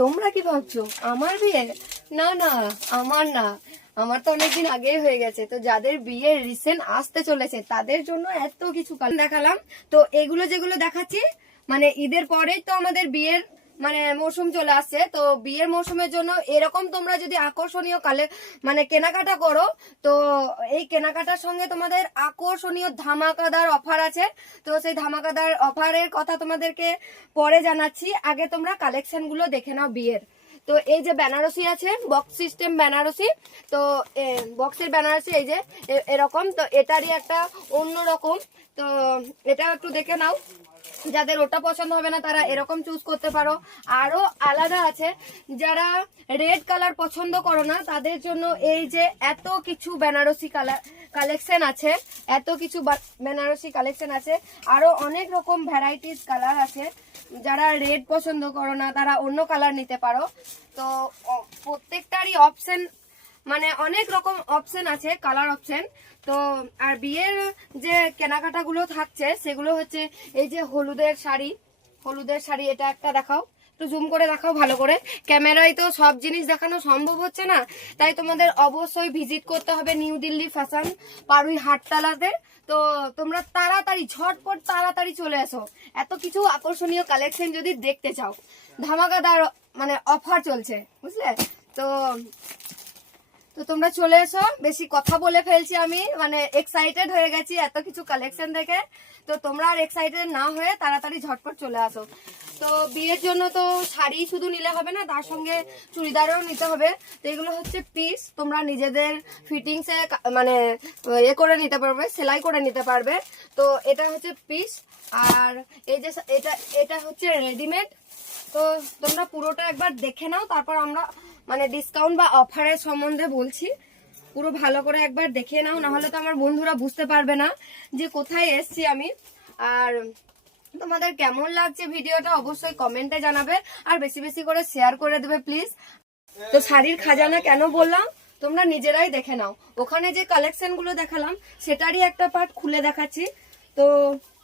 তোমরা কি ভাবছো আমার বিয়ে? না না, আমার না, আমার তো অনেকদিন আগেই হয়ে গেছে। তো যাদের বিয়ে রিসেন্ট আসতে চলেছে তাদের জন্য এত কিছু দেখালাম। তো এগুলো যেগুলো দেখাচ্ছি মানে ঈদের পরেই তো আমাদের বিয়ের মানে মৌসুম চলে আসছে। তো বিয়ের মৌসুমের জন্য এরকম তোমরা যদি আকর্ষণীয় মানে কেনাকাটা করো, তো এই কেনাকাটার সঙ্গে তোমাদের আকর্ষণীয় ধামাকাদার অফার আছে। তো সেই ধামাকাদার অফারের কথা তোমাদেরকে পরে জানাচ্ছি, আগে তোমরা কালেকশন গুলো দেখে নাও বিয়ের। তো এই যে বেনারসি আছে, বক্স সিস্টেম বেনারসি। তো বক্সের বেনারসি এই যে এরকম, তো এটারই একটা অন্যরকম। তো এটা একটু দেখে নাও, যাদের ওটা পছন্দ হবে না তারা এরকম চুজ করতে পারো। আরো আলাদা আছে, যারা রেড কালার পছন্দ করো না তাদের জন্য এই যে এত কিছু বেনারসি কালেকশন আছে, এত কিছু বেনারসি কালেকশন আছে। আরো অনেক রকম ভ্যারাইটিস কালার আছে। যারা রেড পছন্দ করো না তারা অন্য কালার নিতে পারো। তো প্রত্যেকটারই অপশন মানে অনেক রকম অপশন আছে, কালার অপশন। তো আর বিয়ের যে কেনাকাটাগুলো থাকছে সেগুলো হচ্ছে এই যে হলুদের শাড়ি, হলুদের শাড়ি এটা একটা দেখাও, একটু জুম করে দেখাও ভালো করে। ক্যামেরায় তো সব জিনিস দেখানো সম্ভব হচ্ছে না, তাই তোমাদের অবশ্যই ভিজিট করতে হবে নিউ দিল্লি ফ্যাশন পারুই হাটতলাতে। তো তোমরা তাড়াতাড়ি ঝটপট তাড়াতাড়ি চলে আসো, এত কিছু আকর্ষণীয় কালেকশন যদি দেখতে চাও। ধামাকাদার মানে অফার চলছে, বুঝলে? তো তো তোমরা চলে এসো। বেশি কথা বলে ফেলছি আমি, মানে এক্সাইটেড হয়ে গেছি এত কিছু কালেকশন দেখে। তো তোমরা আর এক্সাইটেড না হয়ে তাড়াতাড়ি ঝটপট চলে আসো। তো বিয়ের জন্য তো শাড়ি শুধু নিলে হবে না, তার সঙ্গে চুড়িদারও নিতে হবে। তো এগুলো হচ্ছে পিস, তোমরা নিজেদের ফিটিংসে মানে এ করে নিতে পারবে, সেলাই করে নিতে পারবে। তো এটা হচ্ছে পিস, আর এই যে এটা এটা হচ্ছে রেডিমেড। তো তোমরা পুরোটা একবার দেখে নাও, তারপর আমরা মানে ডিসকাউন্ট বা অফারের সম্বন্ধে বলছি। পুরো ভালো করে একবার দেখে নাও, না হলে তো আমার বন্ধুরা বুঝতে পারবে না যে কোথায় এসছি আমি। আর তোমাদের কেমন লাগছে ভিডিওটা অবশ্যই কমেন্টে জানাবে, আর বেশি বেশি করে শেয়ার করে দেবে প্লিজ। তো শাড়ির খাজানা কেন বললাম তোমরা নিজেরাই দেখে নাও। ওখানে যে কালেকশন গুলো দেখালাম সেটারই একটা পার্ট খুলে দেখাচ্ছি। তো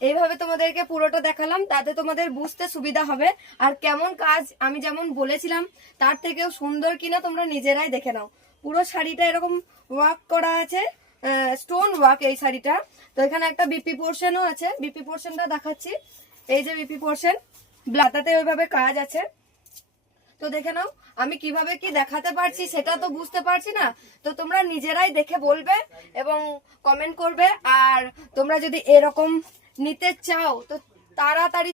এইভাবে তোমাদেরকে পুরোটা দেখালাম, তাতে তোমাদের বুঝতে সুবিধা হবে। আর কেমন কাজ আমি যেমন বলেছিলাম তার থেকেও সুন্দর কিনা তোমরা নিজেরাই দেখে নাও। পুরো শাড়িটা এরকম ওয়ার্ক করা আছে, স্টোন ওয়ার্ক এই শাড়িটা। তো এখানে একটা বিপি পোর্শনও আছে, বিপি পোর্শনটা দেখাচ্ছি। এই যে বিপি পোর্শন, ব্লাতাতে ওইভাবে কাজ আছে। তো দেখে নাও আমি কিভাবে কি দেখাতে পারছি সেটা তো বুঝতে পারছি না। তো তোমরা নিজেরাই দেখে বলবে এবং কমেন্ট করবে। আর তোমরা যদি এরকম নিতে চাও তো তাড়াতাড়ি